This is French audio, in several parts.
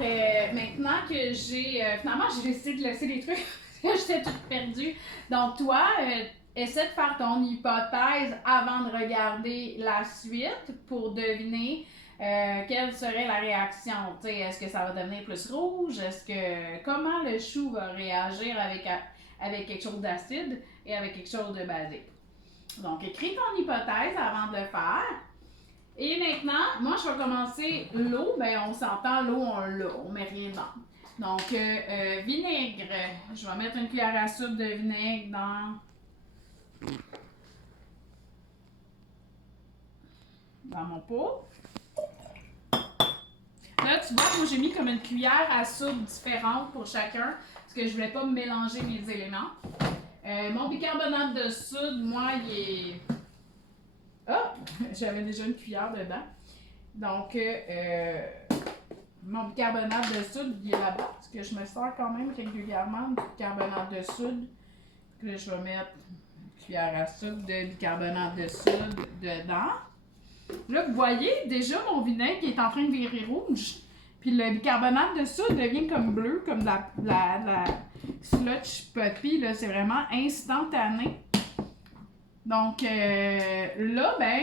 maintenant que finalement, j'ai décidé de laisser les trucs parce que j'étais toute perdue. Donc, toi, essaie de faire ton hypothèse avant de regarder la suite pour deviner quelle serait la réaction. Est-ce que ça va devenir plus rouge? Comment le chou va réagir avec quelque chose d'acide et avec quelque chose de basique? Donc, écris ton hypothèse avant de le faire. Et maintenant, moi, je vais commencer l'eau. Ben, on s'entend, l'eau, on met rien dedans. Donc, vinaigre. Je vais mettre une cuillère à soupe de vinaigre dans mon pot. Là, tu vois, moi, j'ai mis comme une cuillère à soupe différente pour chacun parce que je voulais pas mélanger mes éléments. Mon bicarbonate de soude, moi, il est... Ah! J'avais déjà une cuillère dedans. Donc, mon bicarbonate de soude, il est là-bas. Parce que je me sers quand même régulièrement du bicarbonate de soude. Puis là, je vais mettre une cuillère à soupe de bicarbonate de soude dedans. Là, vous voyez, déjà, mon vinaigre est en train de virer rouge. Puis le bicarbonate de soude devient comme bleu, comme de la sludge poppy. Là, c'est vraiment instantané. Donc, là, ben,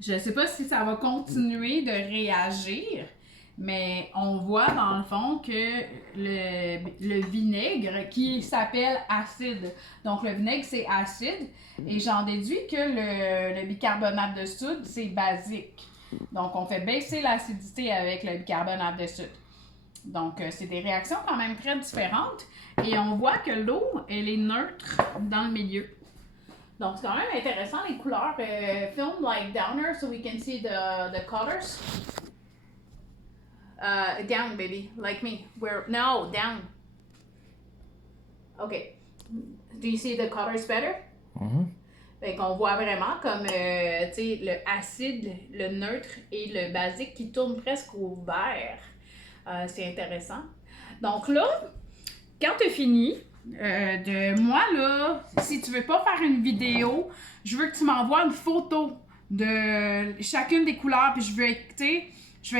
je sais pas si ça va continuer de réagir, mais on voit dans le fond que le vinaigre qui s'appelle acide. Donc, le vinaigre, c'est acide. Et j'en déduis que le bicarbonate de soude, c'est basique. Donc, on fait baisser l'acidité avec le bicarbonate de soude. Donc, c'est des réactions quand même très différentes. Et on voit que l'eau, elle est neutre dans le milieu. Donc, c'est quand même intéressant les couleurs. Film like downer so we can see the colors. Down, baby, like me. No, down. Okay. Do you see the colors better? Mm-hmm. Fait qu'on voit vraiment comme, tu sais, le acide, le neutre et le basique qui tournent presque au vert. C'est intéressant. Donc là, quand tu as fini, de moi, là, si tu veux pas faire une vidéo, je veux que tu m'envoies une photo de chacune des couleurs, puis je veux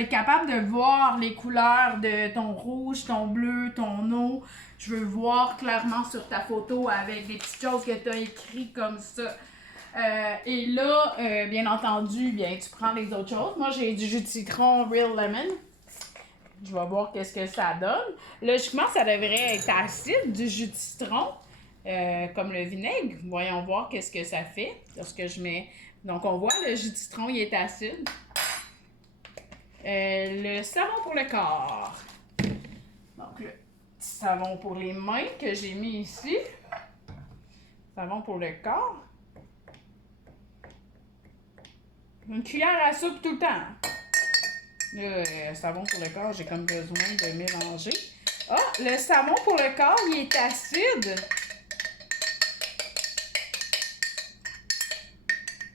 être capable de voir les couleurs de ton rouge, ton bleu, ton eau. Je veux voir clairement sur ta photo avec des petites choses que tu as écrites comme ça. Et là, bien entendu, bien, tu prends les autres choses. Moi, j'ai du jus de citron Real Lemon. Je vais voir qu'est-ce que ça donne. Logiquement, ça devrait être acide, du jus de citron, comme le vinaigre. Voyons voir qu'est-ce que ça fait lorsque je mets... Donc, on voit, le jus de citron, il est acide. Le savon pour le corps. Donc, le petit savon pour les mains que j'ai mis ici. Savon pour le corps. Une cuillère à soupe tout le temps. Le savon pour le corps, j'ai comme besoin de mélanger. Ah, le savon pour le corps, il est acide.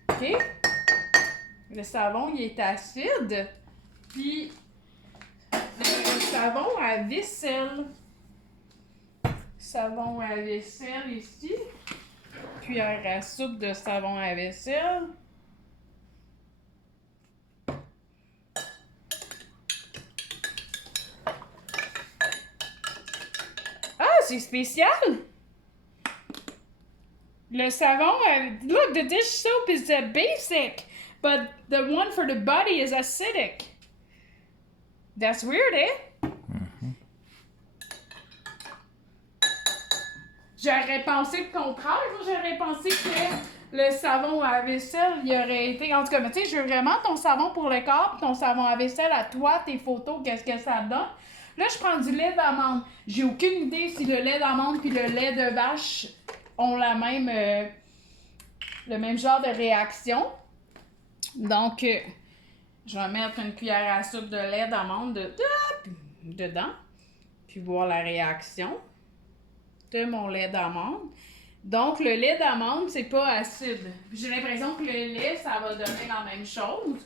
OK. Le savon, il est acide. Puis, le savon à vaisselle. Savon à vaisselle ici. Cuillère à soupe de savon à vaisselle. C'est spécial. Le savon, look, the dish soap is basic, but the one for the body is acidic. That's weird, eh? Mm-hmm. J'aurais pensé le contraire. J'aurais pensé que le savon à vaisselle, il aurait été... En tout cas, tu sais, je veux vraiment ton savon pour le corps, ton savon à vaisselle à toi, tes photos, qu'est-ce que ça donne. Là, je prends du lait d'amande. J'ai aucune idée si le lait d'amande puis le lait de vache ont le même genre de réaction. Donc, je vais mettre une cuillère à soupe de lait d'amande dedans, puis voir la réaction de mon lait d'amande. Donc, le lait d'amande, c'est pas acide. J'ai l'impression que le lait, ça va donner la même chose.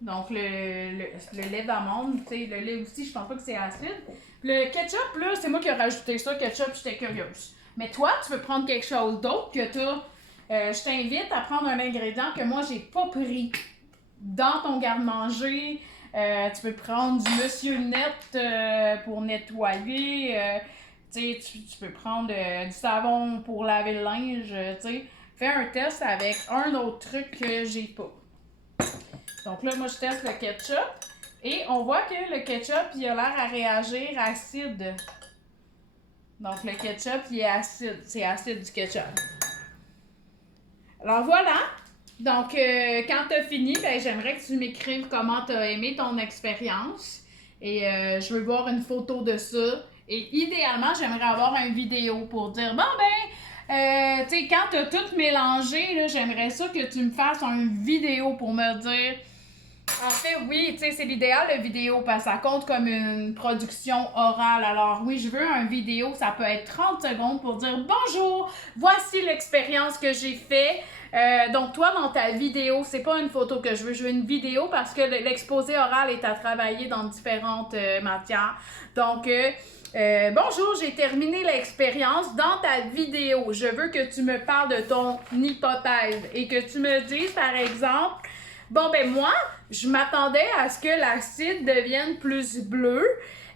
Donc, le lait d'amande, tu sais, le lait aussi, je pense pas que c'est acide. Le ketchup, là, c'est moi qui ai rajouté ça. Ketchup, j'étais curieuse. Mais toi, tu veux prendre quelque chose d'autre que t'as... je t'invite à prendre un ingrédient que moi, j'ai pas pris dans ton garde-manger. Tu peux prendre du Monsieur Net pour nettoyer. Tu peux prendre du savon pour laver le linge. Fais un test avec un autre truc que j'ai pas. Donc là, moi, je teste le ketchup. Et on voit que le ketchup, il a l'air à réagir acide. Donc le ketchup, il est acide. C'est acide du ketchup. Alors voilà. Donc, quand tu as fini, ben, j'aimerais que tu m'écrives comment tu as aimé ton expérience. Et je veux voir une photo de ça. Et idéalement, j'aimerais avoir une vidéo pour dire, bon ben, tu sais, quand tu as tout mélangé, là, j'aimerais ça que tu me fasses une vidéo pour me dire. En fait, oui, tu sais, c'est l'idéal de vidéo parce que ça compte comme une production orale. Alors oui, je veux une vidéo, ça peut être 30 secondes pour dire bonjour, voici l'expérience que j'ai fait. Donc toi, dans ta vidéo, c'est pas une photo que je veux une vidéo parce que l'exposé oral est à travailler dans différentes matières. Donc, bonjour, j'ai terminé l'expérience. Dans ta vidéo, je veux que tu me parles de ton hypothèse et que tu me dises, par exemple, bon, ben moi, je m'attendais à ce que l'acide devienne plus bleu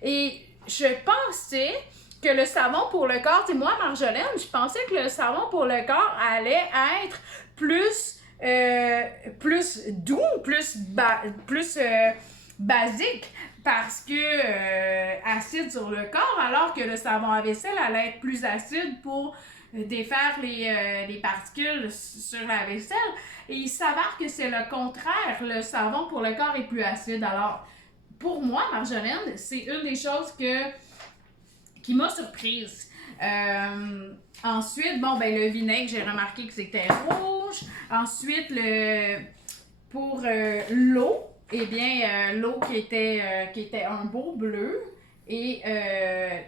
et je pensais que le savon pour le corps, tu sais, moi, Marjolaine, je pensais que le savon pour le corps allait être plus doux, plus basique parce que acide sur le corps, alors que le savon à vaisselle allait être plus acide pour défaire les particules sur la vaisselle. Et il s'avère que c'est le contraire. Le savon pour le corps est plus acide. Alors, pour moi, Marjolaine, c'est une des choses qui m'a surprise. Ensuite, bon, ben le vinaigre, j'ai remarqué que c'était rouge. Ensuite, pour l'eau, eh bien, l'eau qui était un beau bleu. Et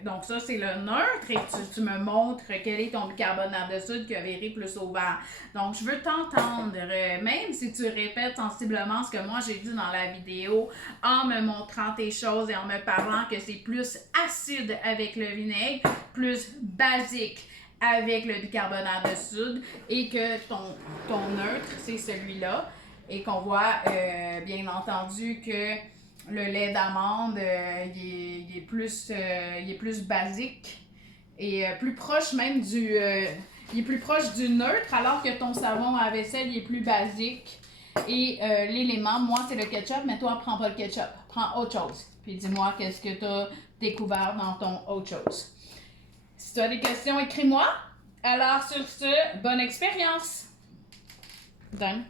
donc ça, c'est le neutre et tu me montres quel est ton bicarbonate de soude qui a viré plus au vert. Donc, je veux t'entendre, même si tu répètes sensiblement ce que moi j'ai dit dans la vidéo, en me montrant tes choses et en me parlant que c'est plus acide avec le vinaigre, plus basique avec le bicarbonate de soude et que ton neutre, c'est celui-là. Et qu'on voit, bien entendu, que le lait d'amande, il est plus basique et plus proche même il est plus proche du neutre, alors que ton savon à vaisselle, il est plus basique. Et l'élément, moi, c'est le ketchup, mais toi, prends pas le ketchup. Prends autre chose. Puis dis-moi qu'est-ce que tu as découvert dans ton autre chose. Si tu as des questions, écris-moi. Alors, sur ce, bonne expérience. Done.